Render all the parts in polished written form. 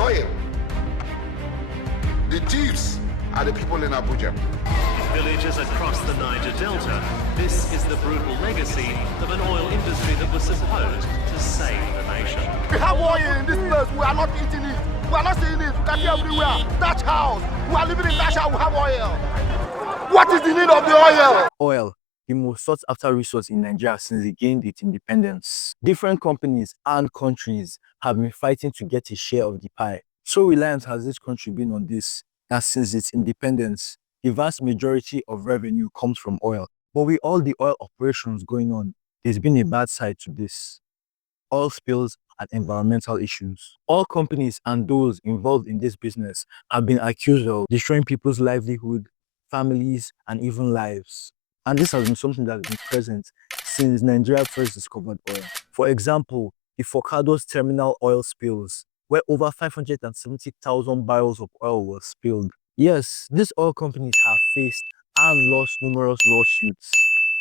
oil. The thieves are the people in Abuja. Villages across the Niger Delta, this is the brutal legacy of an oil industry that was supposed to save the nation. We have oil in this place, we are not eating it. We are not seeing it, we can see everywhere. Thatch house, we are living in Thatch house, we have oil. What is the need of the oil? Oil, the most sought after resource in Nigeria since it gained its independence. Different companies and countries have been fighting to get a share of the pie. So reliant has this country been on this, that since its independence, the vast majority of revenue comes from oil. But with all the oil operations going on, there's been a bad side to this. Oil spills and environmental issues. All companies and those involved in this business have been accused of destroying people's livelihood, families, and even lives. And this has been something that has been present since Nigeria first discovered oil. For example, the Forcados terminal oil spills, where over 570,000 barrels of oil was spilled. Yes, these oil companies have faced and lost numerous lawsuits.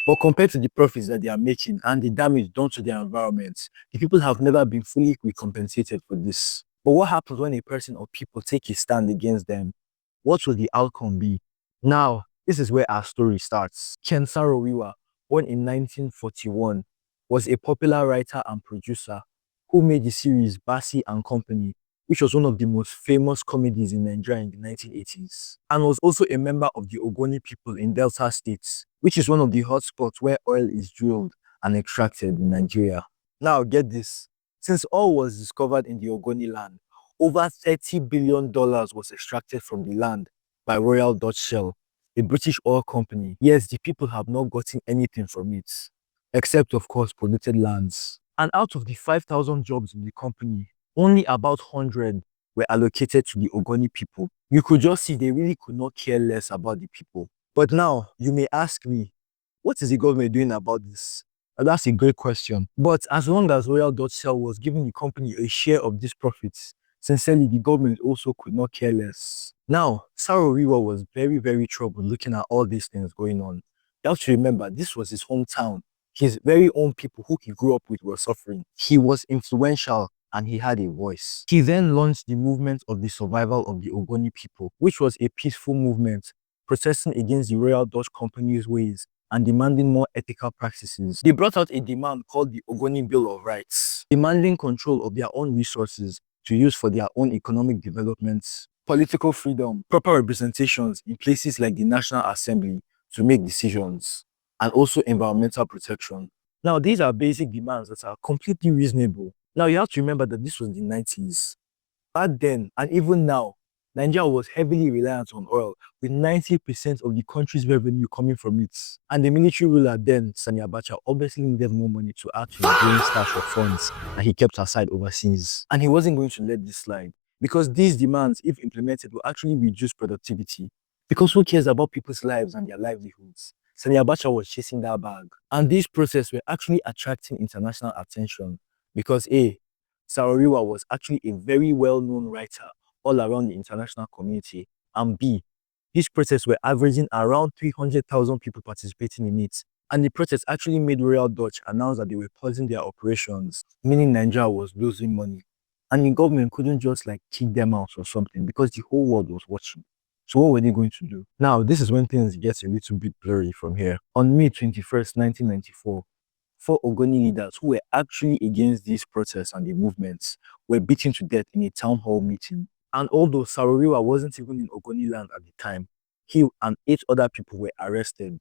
But compared to the profits that they are making and the damage done to their environment, the people have never been fully recompensated for this. But what happens when a person or people take a stand against them? What will the outcome be? Now, this is where our story starts. Ken Saro-Wiwa, born in 1941, was a popular writer and producer who made the series Bassey and Company, which was one of the most famous comedies in Nigeria in the 1980s, and was also a member of the Ogoni people in Delta States, which is one of the hotspots where oil is drilled and extracted in Nigeria. Now get this, since oil was discovered in the Ogoni land, over $30 billion was extracted from the land by Royal Dutch Shell, a British oil company. Yes, the people have not gotten anything from it, except of course polluted lands. And out of the 5,000 jobs in the company, only about 100 were allocated to the Ogoni people. You could just see they really could not care less about the people. But now, you may ask me, what is the government doing about this? That's a great question. But as long as Royal Dutch Shell was giving the company a share of these profits, sincerely, the government also could not care less. Now, Saro-Wiwa was very, very troubled looking at all these things going on. You have to remember, this was his hometown. His very own people who he grew up with were suffering. He was influential and he had a voice. He then launched the movement of the survival of the Ogoni people, which was a peaceful movement protesting against the Royal Dutch Company's ways and demanding more ethical practices. They brought out a demand called the Ogoni Bill of Rights, demanding control of their own resources to use for their own economic developments, political freedom, proper representations in places like the National Assembly to make decisions, and also environmental protection. Now, these are basic demands that are completely reasonable. Now, you have to remember that this was the 90s. Back then, and even now, Nigeria was heavily reliant on oil, with 90% of the country's revenue coming from it. And the military ruler then, Sani Abacha, obviously needed more money to add to his growing stash of funds that he kept aside overseas. And he wasn't going to let this slide, because these demands, if implemented, will actually reduce productivity. Because who cares about people's lives and their livelihoods? Sani Abacha was chasing that bag. And these protests were actually attracting international attention because A, Saro-Wiwa was actually a very well-known writer all around the international community, and B, these protests were averaging around 300,000 people participating in it. And the protests actually made Royal Dutch announce that they were pausing their operations, meaning Nigeria was losing money. And the government couldn't just like kick them out or something because the whole world was watching. So what were they going to do? Now, this is when things get a little bit blurry from here. On May 21st, 1994, 4 Ogoni leaders who were actually against these protests and the movements were beaten to death in a town hall meeting. And although Saro-Wiwa wasn't even in Ogoni land at the time, he and 8 other people were arrested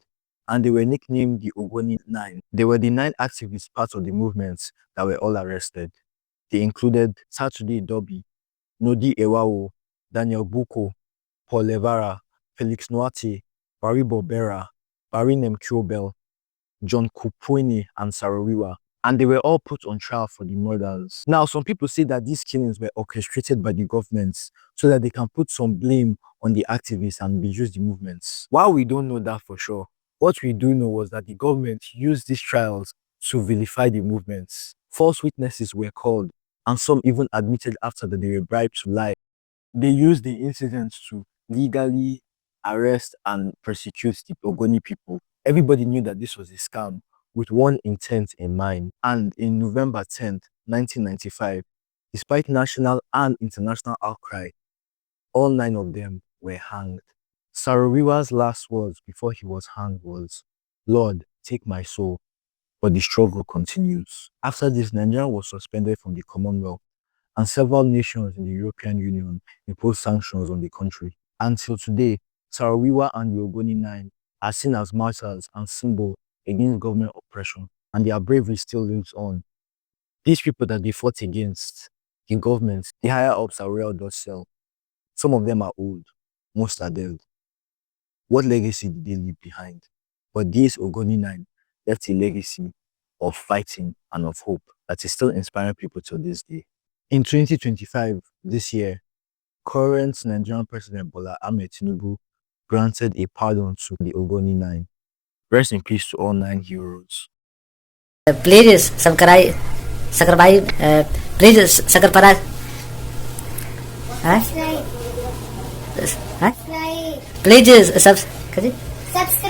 and they were nicknamed the Ogoni Nine. They were the 9 activists part of the movements that were all arrested. They included Saturday Dobby, Nodi Ewawo, Daniel Buko, Paul Levara, Felix Nwate, Barry Bobera, Barry Nemkiobel, John Kupuini, and Saro-Wiwa. And they were all put on trial for the murders. Now, some people say that these killings were orchestrated by the governments so that they can put some blame on the activists and reduce the movements. While we don't know that for sure, what we do know was that the government used these trials to vilify the movements. False witnesses were called, and some even admitted after that they were bribed to lie. They used the incidents to legally arrest and persecute the Ogoni people. Everybody knew that this was a scam with one intent in mind. And in November 10th, 1995, Despite national and international outcry, all 9 of them were hanged. Saro-Wiwa's last words before he was hanged was, "Lord, take my soul," but the struggle continues. After this, Nigeria was suspended from the Commonwealth, and several nations in the European Union imposed sanctions on the country. Until today, Saro-Wiwa and the Ogoni Nine are seen as martyrs and symbol against government oppression, and their bravery still lives on. These people that they fought against, the government, the higher ups are real dust cell. Some of them are old, most are dead. What legacy did they leave behind? But these Ogoni Nine left a legacy of fighting and of hope that is still inspiring people till this day. In 2025, this year, current Nigerian President Bola Ahmed Tinubu granted a pardon to the Ogoni Nine. Rest in peace to all 9 heroes. Please subscribe, please subscribe. Huh? Huh? Please subscribe.